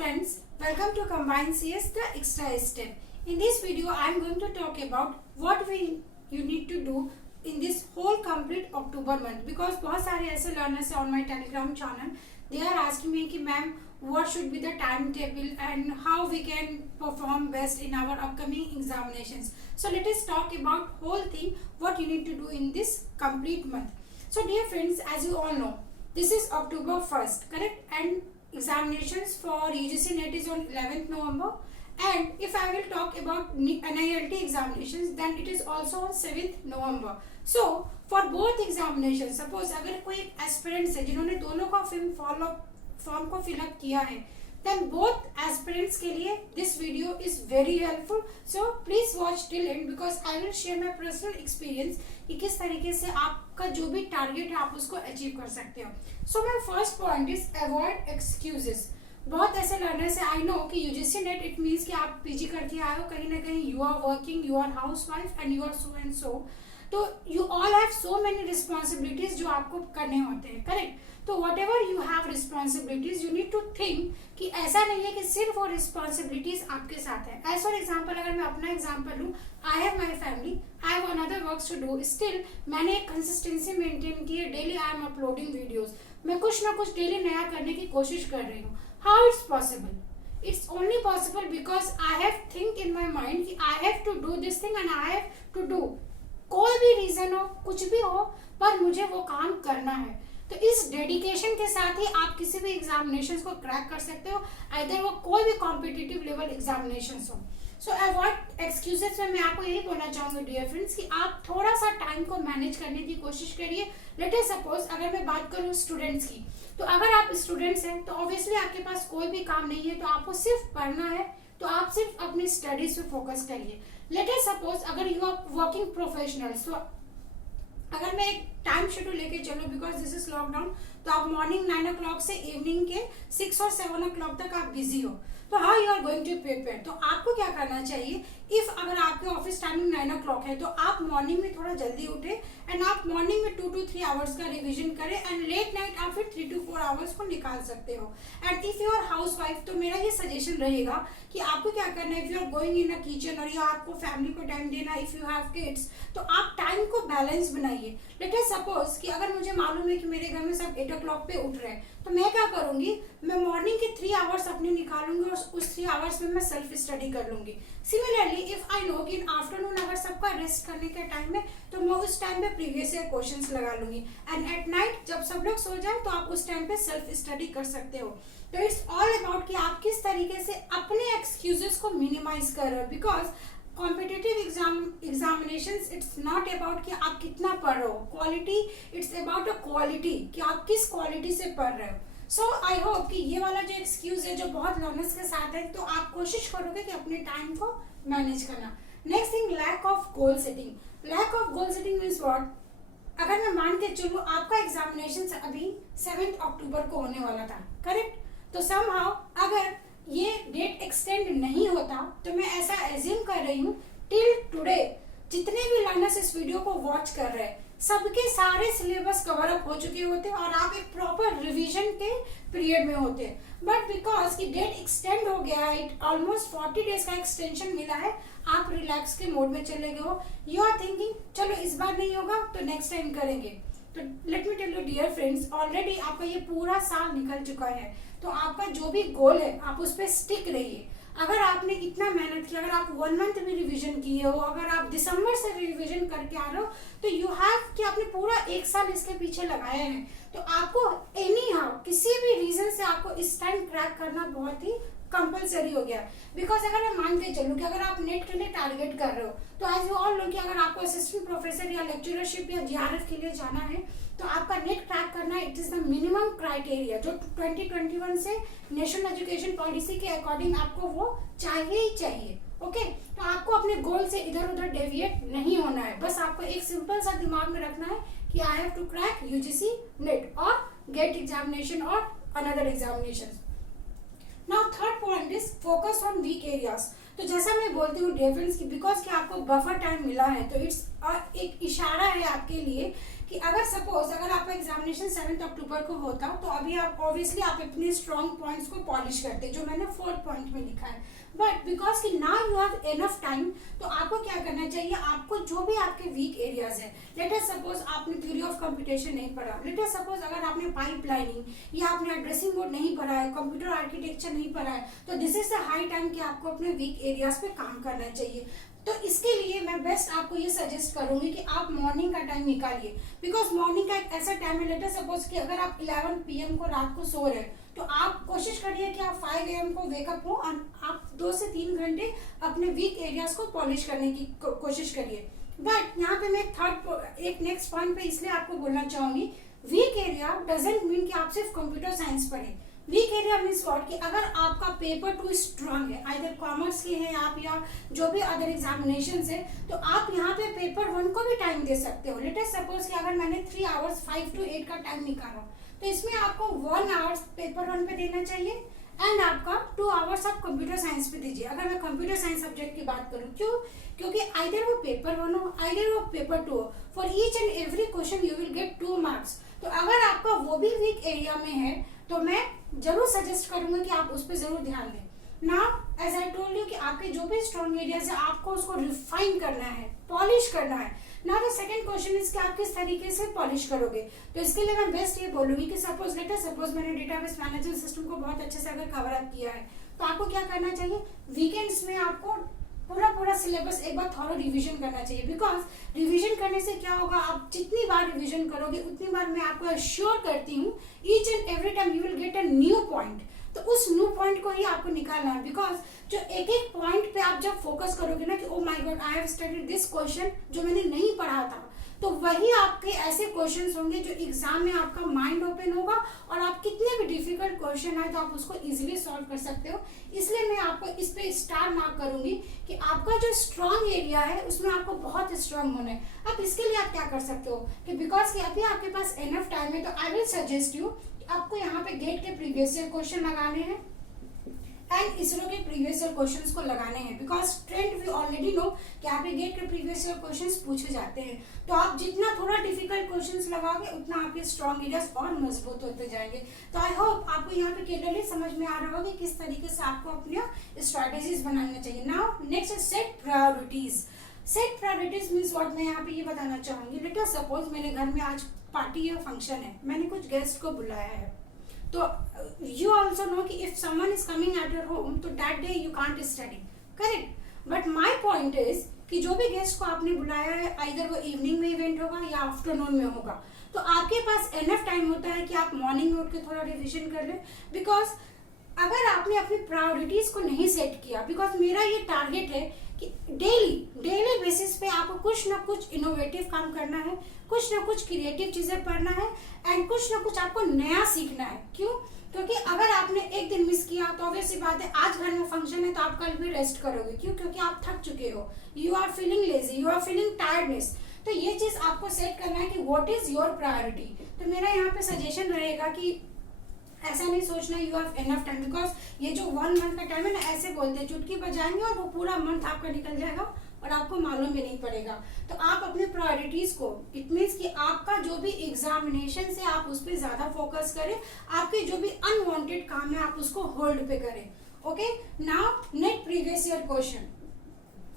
friends, welcome to Combined CS the extra step. In this video I am going to talk about what you need to do in this whole complete October month because बहुत सारे ऐसे learners on my Telegram channel they are asking me कि ma'am what should be the timetable and how we can perform best in our upcoming examinations. So let us talk about whole thing what you need to do in this complete month. So dear friends, as you all know, this is October 1st, correct? And examinations for UGC NET is on 11th November, and if I will talk about NILT examinations then it is also on 7th November. So for both examinations, suppose अगर कोई aspirants है जिन्होंने दोनों का form को fill up किया है, then both aspirants के लिए this video is very helpful. So please watch till end because I will share my personal experience कि किस तरीके से आपका जो भी टारगेट है आप उसको अचीव कर सकते हो. So my first point is avoid excuses. बहुत ऐसे लर्नर्स है आई नो कि यूजीसी नेट इट मीन्स कि आप पीजी करके आए हो, कहीं ना कहीं you are working, you are housewife and you are so and so, तो you all have so many responsibilities जो आपको करने होते हैं, करेक्ट? तो whatever you have responsibilities you need to think कि ऐसा नहीं है कि सिर्फ वो रिस्पॉन्सिबिलिटीज आपके साथ है. एज फॉर एग्जाम्पल अगर मैं अपना एग्जाम्पल लूँ, I have my family, I have another works to do, still मैंने एक कंसिस्टेंसी मेंटेन की है. Daily I am uploading videos, मैं कुछ ना कुछ डेली नया करने की कोशिश कर रही हूँ. How it's possible? It's only possible because I have think in my mind कि I have to do this thing and I have to do. कोई भी रीजन हो, कुछ भी हो, पर मुझे वो काम करना है. तो इस डेडिकेशन के साथ ही आप किसी भी एग्जामिनेशंस को क्रैक कर सकते हो, आइदर वो कोई भी कॉम्पिटिटिव लेवल एग्जामिनेशंस हो. सो अवॉइड एक्सक्यूजेस में मैं आपको यही बोलना चाहूँगी डियर फ्रेंड्स कि आप थोड़ा सा टाइम को मैनेज करने की कोशिश करिए. लेट अस सपोज अगर मैं बात करूँ स्टूडेंट्स की, तो अगर आप स्टूडेंट्स हैं तो ऑब्वियसली आपके पास कोई भी काम नहीं है, तो आपको सिर्फ पढ़ना है, तो आप सिर्फ अपनी स्टडीज पे फोकस करिए. लेट अस सपोज अगर यू आर वर्किंग प्रोफेशनल्स, तो अगर मैं एक टाइम शेड्यूल लेके चलूँ बिकॉज दिस इज लॉकडाउन, तो आप मॉर्निंग 9 o'clock से इवनिंग के 6 और 7 o'clock तक आप बिजी हो, तो how you are going to prepare? तो आपको क्या करना चाहिए, इफ अगर आपके ऑफिस टाइमिंग 9 o'clock है तो आप मॉर्निंग में थोड़ा जल्दी उठे एंड आप मॉर्निंग में 2 to 3 आवर्स का रिवीजन करें एंड लेट नाइट आप फिर 3 to 4 आवर्स को निकाल सकते हो. And if you are housewife, तो मेरा ये सजेशन रहेगा कि आपको क्या करना है, if you are going in a kitchen और या आपको फैमिली को टाइम देना, इफ यू हैव किड्स, तो आप टाइम को बैलेंस बनाइए. लेट अस सपोज कि अगर मुझे मालूम है कि मेरे घर में सब 8 o'clock पे उठ रहे हैं, तो मैं क्या करूंगी, मैं मॉर्निंग के 3 आवर्स अपने निकालूंगी और उस 3 आवर्स में मैं सेल्फ स्टडी कर लूंगी. सिमिलरली इफ आई नो कि इन आफ्टरनून अगर सबका रेस्ट करने का टाइम है, तो मैं उस टाइम पे प्रीवियस ईयर क्वेश्चंस लगा लूंगी एंड एट नाइट जब सब लोग सो जाए तो आप उस टाइम पे सेल्फ स्टडी कर सकते हो. तो इट्स ऑल अबाउट कि आप किस तरीके से अपने एक्सक्यूजेस को मिनिमाइज कर रहे हो, because competitive examinations it's not about कि आप कितना पढ़ रहे हो, quality, it's about a quality कि आप किस क्वालिटी से पढ़ रहे हो. सो आई होप कि ये वाला जो एक्सक्यूज है जो बहुत लर्नर्स के साथ है, तो आप कोशिश करोगे कि अपने टाइम को मैनेज करना. Next thing, lack of goal setting. Lack of goal setting means what? अगर मैं मान के चलूँ आपका एग्जामिनेशन अभी 7 अक्टूबर को होने वाला था, करेक्ट? तो समहाउ अगर ये डेट एक्सटेंड नहीं होता, तो मैं ऐसा एज्यूम कर रही हूँ टिल टुडे जितने भी लर्नर्स इस वीडियो को वॉच कर रहे हैं सबके सारे सिलेबस कवर अप हो चुके होते और आप एक प्रॉपर रिवीजन के पीरियड में होते. बट बिकॉज की डेट एक्सटेंड हो गया है, ऑलमोस्ट 40 डेज का एक्सटेंशन मिला है, आप रिलैक्स के मोड में चले गए हो. यू आर थिंकिंग चलो इस बार नहीं होगा तो नेक्स्ट टाइम करेंगे. तो let me tell you dear friends, already आपका ये पूरा साल निकल चुका है, तो आपका जो भी गोल है आप उस पर स्टिक रहिए. अगर आपने इतना मेहनत किया, अगर आप 1 month भी रिवीजन किए हो, अगर आप दिसंबर से रिवीजन करके आ रहे हो, तो यू हैव कि आपने पूरा 1 साल इसके पीछे लगाया है, तो आपको एनी हाउ किसी भी रीजन से आपको इस टाइम क्रैक करना बहुत ही कंपलसरी हो गया. बिकॉज अगर मैं मान के चलूँ कि अगर आप नेट के लिए टारगेट कर रहे हो, तो एज यू ऑल नो कि अगर आपको असिस्टेंट प्रोफेसर या लेक्चरशिप या जीआरएफ के लिए जाना है, तो आपका नेट क्रैक करना it is the minimum criteria जो 2021 से नेशनल एजुकेशन पॉलिसी के अकॉर्डिंग आपको वो चाहिए ही चाहिए. ओके, तो आपको अपने गोल से इधर उधर डेविएट नहीं होना है, बस आपको एक सिंपल सा दिमाग में रखना है कि I have to crack UGC NET और गेट एग्जामिनेशन और another examination. Now third point is focus on weak areas. तो जैसा मैं बोलती हूँ डियर फ्रेंड्स कि बिकॉज कि आपको बफर टाइम मिला है, तो इट्स एक इशारा है आपके लिए कि अगर सपोज अगर आपका एग्जामिनेशन 7 अक्टूबर को होता तो अभी आप ऑब्वियसली आप अपने स्ट्रॉन्ग पॉइंट्स को पॉलिश करते, जो मैंने 4th पॉइंट में लिखा है। बट बिकॉज कि now you have enough time, तो आपको क्या करना चाहिए, आपको जो भी आपके वीक एरियाज है, लेट अस सपोज आपने थ्योरी ऑफ कंप्यूटेशन नहीं पढ़ा, लेट अस सपोज अगर आपने पाइपलाइनिंग या आपने एड्रेसिंग मोड नहीं पढ़ा है, कंप्यूटर आर्किटेक्चर नहीं पढ़ा है, तो this is the high time कि आपको अपने वीक एरियाज पे काम करना चाहिए। तो इसके लिए मैं बेस्ट आपको ये सजेस्ट करूंगी कि आप मॉर्निंग का टाइम निकालिए, बिकॉज मॉर्निंग का एक ऐसा टाइम है, लेट अस सपोज कि अगर आप 11 PM को रात को सो रहे हैं, तो आप कोशिश करिए कि आप 5 AM को वेकअप हो और आप 2 से 3 घंटे अपने वीक एरियाज को पॉलिश करने की कोशिश करिए। बट यहाँ पे मैं एक नेक्स्ट पॉइंट पे इसलिए आपको बोलना चाहूंगी, वीक एरिया डजेंट मीन कि आप सिर्फ कंप्यूटर साइंस पढ़ें। वीक एरिया मीन्स व्हाट कि अगर आपका पेपर 2 स्ट्रांग है, आइदर कॉमर्स के हैं आप या जो भी अदर एग्जामिनेशन है, तो आप यहाँ पे पेपर 1 को भी टाइम दे सकते हो। लेट अस सपोज कि अगर मैंने 3 आवर्स 5 to 8 का टाइम निकाला, तो इसमें आपको 1 आवर्स पेपर 1 पे देना चाहिए एंड आपका 2 आवर्स आप कंप्यूटर साइंस पे दीजिए। अगर मैं कंप्यूटर साइंस सब्जेक्ट की बात करूँ, क्यों? क्योंकि आइदर वो पेपर 1 हो आइदर वो पेपर 2 हो, for each and every question you will get 2 marks. तो अगर आपका वो भी वीक एरिया में है तो मैं जरूर सजेस्ट करूंगा कि आप उस पर जरूर ध्यान दें। Now as I told you कि आपके जो भी स्ट्रॉन्ग एरियाज है आपको उसको रिफाइन करना है, पॉलिश करना है। Now the second question is कि आप किस तरीके से पॉलिश करोगे। तो इसके लिए मैं बेस्ट ये बोलूंगी कि सपोज लेट अस सपोज मैंने डेटाबेस मैनेजमेंट सिस्टम को बहुत अच्छे से अगर कवर अप किया है, तो आपको क्या करना चाहिए, वीकेंड्स में आपको पूरा सिलेबस एक बार थोड़ा रिवीजन करना चाहिए। बिकॉज रिवीजन करने से क्या होगा, आप जितनी बार रिवीजन करोगे उतनी बार मैं आपको अश्योर करती हूँ each and every time you will get a new point. तो उस न्यू पॉइंट को ही आपको निकालना है। बिकॉज जो एक एक पॉइंट पे आप जब फोकस करोगे ना कि oh my God I have studied this question जो मैंने नहीं पढ़ा था, तो वही आपके ऐसे क्वेश्चंस होंगे जो एग्जाम में आपका माइंड ओपन होगा और आप कितने भी डिफिकल्ट क्वेश्चन आए तो आप उसको इजीली सॉल्व कर सकते हो। इसलिए मैं आपको इस पे स्टार मार्क करूंगी कि आपका जो स्ट्रॉन्ग एरिया है उसमें आपको बहुत स्ट्रॉन्ग होना है। अब इसके लिए आप क्या कर सकते हो कि बिकॉज कि अभी आपके पास एनफ टाइम है, तो आई विल सजेस्ट यू आपको यहाँ पे गेट के प्रीवियस ईयर क्वेश्चन लगाने हैं एंड इसरो के प्रीवियस ईयर क्वेश्चंस को लगाने हैं। Because trend we already know कि यहाँ पे गेट के प्रीवियस ईयर क्वेश्चंस पूछे जाते हैं, तो आप जितना थोड़ा डिफिकल्ट क्वेश्चंस लगाओगे उतना आपके स्ट्रॉन्ग एरियाज और मजबूत होते जाएंगे। तो आई होप आपको यहाँ पे क्लियरली समझ में आ रहा होगा कि किस तरीके से आपको अपने स्ट्रैटेजीज बनाना चाहिए। Now next set priorities. Set priorities means what, मैं यहाँ पे ये बताना चाहूंगी, लेट अस सपोज मेरे घर में आज पार्टी या फंक्शन है, मैंने कुछ गेस्ट को बुलाया है, तो you also know कि if someone is coming at your home तो that day you can't study, correct? But my point is कि जो भी गेस्ट को आपने बुलाया है आइदर वो इवनिंग में इवेंट होगा या आफ्टरनून में होगा, तो आपके पास एनफ टाइम होता है कि आप मॉर्निंग में उठ के थोड़ा रिविजन कर लें। बिकॉज अगर आपने अपनी प्रायोरिटीज को नहीं सेट किया, बिकॉज मेरा ये टारगेट है कि डेली बेसिस पे आपको कुछ ना कुछ इनोवेटिव काम करना है, कुछ ना कुछ क्रिएटिव चीजें पढ़ना है एंड कुछ ना कुछ आपको नया सीखना है। क्यों? क्योंकि अगर आपने एक दिन मिस किया तो ऑब्वियस सी बात है आज घर में फंक्शन है तो आप कल भी रेस्ट करोगे। क्यों? क्योंकि आप थक चुके हो, you are feeling lazy, you are feeling tiredness. तो ये चीज आपको सेट करना है कि व्हाट इज योर प्रायोरिटी। तो मेरा यहाँ पे सजेशन रहेगा कि ऐसा नहीं सोचना you have enough time, because ये जो 1 मंथ का टाइम है ना, ऐसे बोलते हैं चुटकी बजाएंगे और वो पूरा मंथ आपका निकल जाएगा और आपको मालूम भी नहीं पड़ेगा। तो आप अपने प्रायोरिटीज को, इट मीन्स कि आपका जो भी एग्जामिनेशन से आप उस पर ज्यादा फोकस करें, आपके जो भी अनवांटेड काम है आप उसको होल्ड पे करें। Okay, now net previous year question,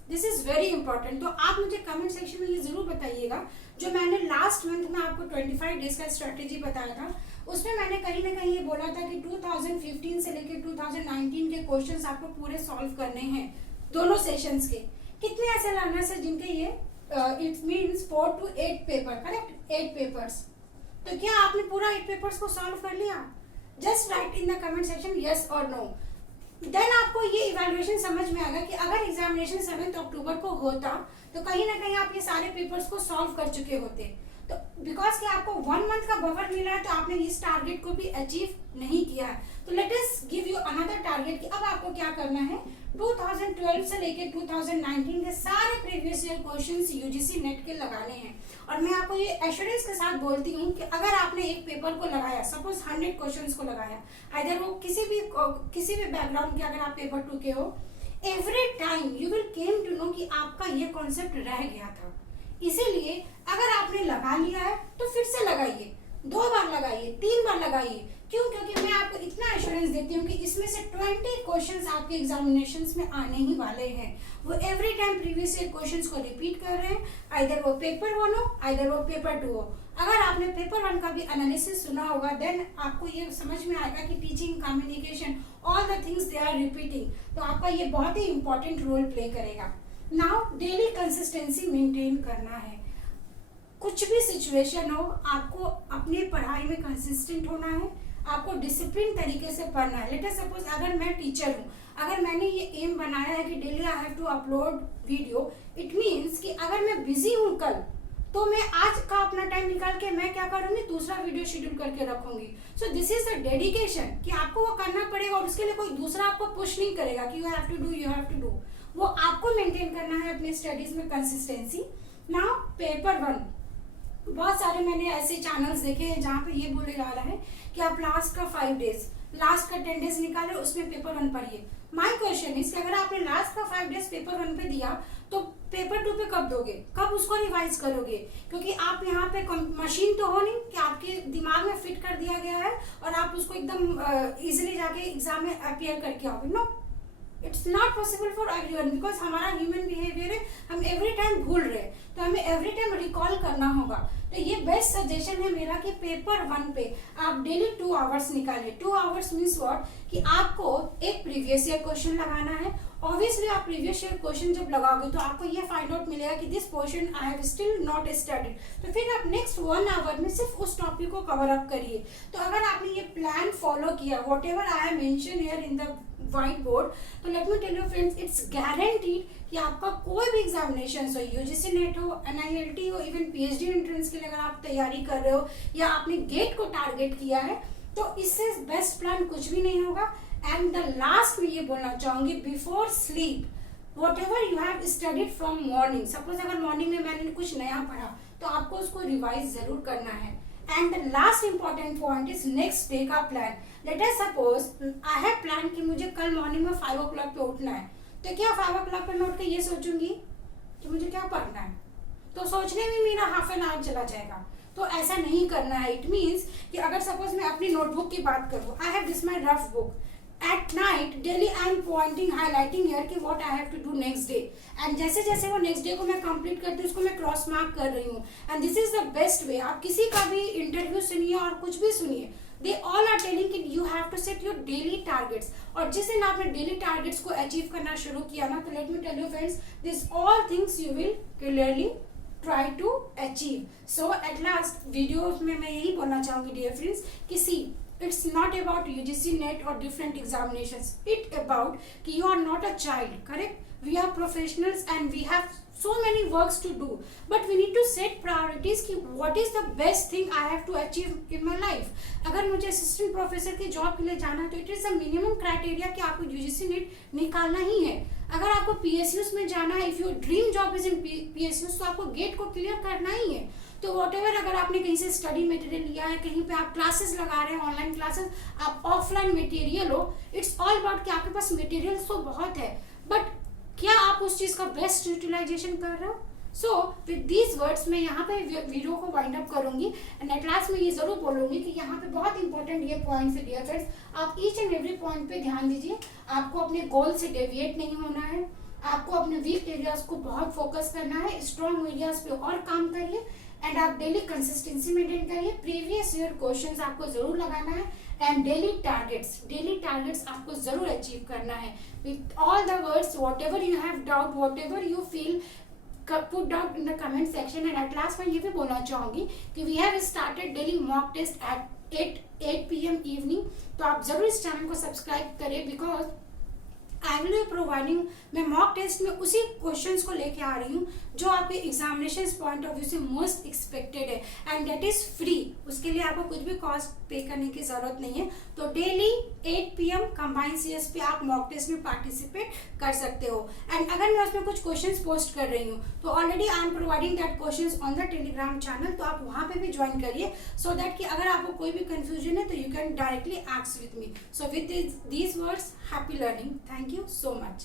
this is very important. तो आप मुझे कमेंट सेक्शन में ये जरूर बताइएगा, जो मैंने लास्ट मंथ में आपको 25 डेज का स्ट्रेटेजी बताया था, उसमें मैंने कहीं ना कहीं ये बोला था कि 2015 से लेकर 2019 के क्वेश्चंस आपको पूरे सॉल्व करने हैं, दोनों सेशंस के। कितने ऐसे लर्नर्स हैं जिनके ये it means 4 to 8 paper, correct, 8 papers. तो क्या आपने पूरा 8 पेपर्स को सॉल्व कर लिया? Just right in the comment section yes और नो। देन आपको ये इवैल्यूएशन समझ में आएगा कि अगर एग्जामिनेशन 7 अक्टूबर को होता तो कहीं ना कहीं आप ये सारे पेपर्स को सॉल्व कर चुके होते। तो बिकॉज कि आपको 1 मंथ का बफर मिला है तो आपने इस टारगेट को भी अचीव नहीं किया है। तो let us give you another target कि अब आपको क्या करना है, 2012 से लेकर 2019 के सारे previous year questions UGC net के लगाने हैं। और मैं आपको ये एश्योरेंस के साथ बोलती हूँ कि अगर आपने एक पेपर को लगाया, सपोज 100 क्वेश्चंस को लगाया, आइदर वो किसी भी बैकग्राउंड के अगर आप पेपर 2 के हो, every time you will came to know कि आपका ये कॉन्सेप्ट रह गया था। इसीलिए अगर आपने लगा लिया है तो फिर से लगाइए, 2 बार लगाइए, 3 बार लगाइए। क्यों? क्योंकि मैं आपको इतना एश्योरेंस देती हूँ कि इसमें से 20 क्वेश्चंस आपके एग्जामिनेशंस में आने ही वाले हैं। वो every time previous year questions को रिपीट कर रहे हैं, आइदर वो पेपर 1 हो आइदर वो पेपर 2 हो। अगर आपने पेपर 1 का भी एनालिसिस सुना होगा देन आपको ये समझ में आएगा कि teaching, communication, all the things they are repeating, तो आपका ये बहुत ही इंपॉर्टेंट रोल प्ले करेगा। नाउ डेली कंसिस्टेंसी मेंटेन करना है। कुछ भी सिचुएशन हो, आपको अपनी पढ़ाई में कंसिस्टेंट होना है, आपको डिसिप्लिन तरीके से पढ़ना है। लेट अस सपोज अगर मैं टीचर हूँ, अगर मैंने ये एम बनाया है कि daily I have to upload video, it means कि अगर मैं बिजी हूँ कल, तो मैं आज का अपना टाइम निकाल के मैं क्या करूँगी, दूसरा वीडियो शेड्यूल करके रखूंगी। So this is the dedication कि आपको वो करना पड़ेगा और उसके लिए कोई दूसरा आपको पुश नहीं करेगा कि you have to do, you have to do. वो आपको मेंटेन करना है अपने स्टडीज में कंसिस्टेंसी। नाउ पेपर 1, बहुत सारे मैंने ऐसे चैनल्स देखे हैं जहाँ पे ये बोले जा रहा है कि आप लास्ट का 5 डेज, लास्ट का 10 डेज निकाले, उसमें पेपर 1 पढ़िए। माय क्वेश्चन इज कि अगर आपने लास्ट का 5 डेज पेपर 1 पे दिया तो पेपर 2 पे कब दोगे, कब उसको रिवाइज करोगे? क्योंकि आप यहाँ पे मशीन तो हो नहीं कि आपके दिमाग में फिट कर दिया गया है और आप उसको एकदम इजिली जाके एग्जाम में अपियर करके आओगे। No, it's not possible for everyone, because हमारा ह्यूमन बिहेवियर है, हम एवरी टाइम भूल रहे हैं, तो हमें एवरी टाइम रिकॉल करना होगा। तो ये बेस्ट सजेशन है मेरा कि पेपर 1 पे आप डेली 2 आवर्स निकालिए। 2 आवर्स मीन्स व्हाट, कि आपको एक प्रीवियस ईयर क्वेश्चन लगाना है। ऑब्वियसली आप प्रीवियस ईयर क्वेश्चन जब लगाओगे तो आपको ये फाइंड आउट मिलेगा कि this portion I have still not studied, तो फिर आप नेक्स्ट 1 आवर में सिर्फ उस टॉपिक को कवर अप करिए। तो अगर आपने ये प्लान फॉलो किया, whatever I have mention here in the whiteboard, तो let me tell you friends, it's guaranteed कि आपका कोई भी एग्जामिनेशन हो, यूजीसी नेट हो, एनआईएलटी हो, इवन पीएचडी एंट्रेंस के लिए अगर आप तैयारी कर रहे हो या आपने गेट को टारगेट किया है, तो इससे बेस्ट प्लान कुछ भी नहीं होगा। एंड द लास्ट में ये बोलना चाहूंगी, before sleep what ever you have studied from morning, suppose अगर मॉर्निंग में मैंने कुछ नया पढ़ा तो आपको उसको रिवाइज जरूर करना है। And the last important point is next day का plan. Let us suppose I have plan कि मुझे कल मॉर्निंग में 5 o'clock पे उठना है, तो क्या 5 o'clock पे मैं उठ के ये सोचूंगी कि मुझे क्या पढ़ना है, तो सोचने में मेरा हाफ एन आवर चला जाएगा। तो ऐसा नहीं करना है। इट मीन्स कि अगर सपोज मैं अपनी नोटबुक की बात करूँ, I have this my rough book, at night daily I am pointing, highlighting here कि what I have to do next day, and जैसे जैसे वो नेक्स्ट डे को मैं कंप्लीट करती हूँ उसको मैं क्रॉस मार्क कर रही हूँ। And this is the best way. आप किसी का भी इंटरव्यू सुनिए और कुछ भी सुनिए, they all are telling कि you have to set your daily targets, और जिस दिन आपने डेली टारगेट्स को अचीव करना शुरू किया ना, तो let me tell you friends, this all things you will clearly try to achieve. So at last video में मैं यही बोलना चाहूंगी डियर फ्रेंड्स कि सी, it's not about UGC NET or different examinations. It's about कि you are not a child, correct? We are professionals and we have so many works to do, but we need to set priorities कि what is the best thing I have to achieve in my life. अगर मुझे assistant professor की job के लिए जाना है तो it is a minimum criteria कि आपको UGC NET निकालना ही है। अगर आपको PSUs में जाना है, if your dream job is in PSUs, तो आपको गेट को क्लियर करना ही है। तो वॉट एवर अगर आपने कहीं से स्टडी मटेरियल लिया है, कहीं पे आप क्लासेस लगा रहे हैं, ऑनलाइन क्लासेस, आप ऑफलाइन मटेरियल हो, इट्स ऑल अबाउट कि आपके पास मटेरियल तो बहुत है, बट क्या आप उस चीज का बेस्ट यूटिलाइजेशन कर रहे हो? सो विद दीज वर्ड्स मैं यहाँ पे वीडियो को वाइंड अप करूंगी एंड एट लास्ट में ये जरूर बोलूंगी कि यहाँ पे बहुत इंपॉर्टेंट ये पॉइंट्स है डियर फ्रेंड्स, आप ईच एंड एवरी पॉइंट पे ध्यान दीजिए। आपको अपने गोल से डेविएट नहीं होना है, आपको अपने वीक एरियाज को बहुत फोकस करना है, स्ट्रॉन्ग एरियाज पे और काम करिए एंड आप डेली कंसिस्टेंसी मेंटेन करिए। प्रीवियस ईयर क्वेश्चंस आपको जरूर लगाना है एंड डेली टारगेट्स आपको जरूर अचीव करना है। With all the words, what ever you have doubt, what ever you feel, put down in the comment section। and at last मैं ये भी बोलना चाहूंगी कि we have started daily mock test at 8 PM evening, तो आप जरूर इस चैनल को सब्सक्राइब करें because I will be providing, मैं मॉक टेस्ट में उसी क्वेश्चंस को लेके आ रही हूँ जो आपके एग्जामिनेशन पॉइंट ऑफ व्यू से मोस्ट एक्सपेक्टेड है एंड दैट इज फ्री। उसके लिए आपको कुछ भी कॉस्ट पे करने की जरूरत नहीं है। तो डेली 8 PM कंबाइंड CS पे आप मॉक टेस्ट में पार्टिसिपेट कर सकते हो। एंड अगर मैं उसमें कुछ क्वेश्चंस पोस्ट कर रही हूँ तो already I am providing that questions on the Telegram channel, तो आप वहाँ पे भी ज्वाइन करिए सो दैट कि अगर आपको कोई भी कंफ्यूजन है तो you can directly ask with me. So with these words, happy learning. Thank you so much।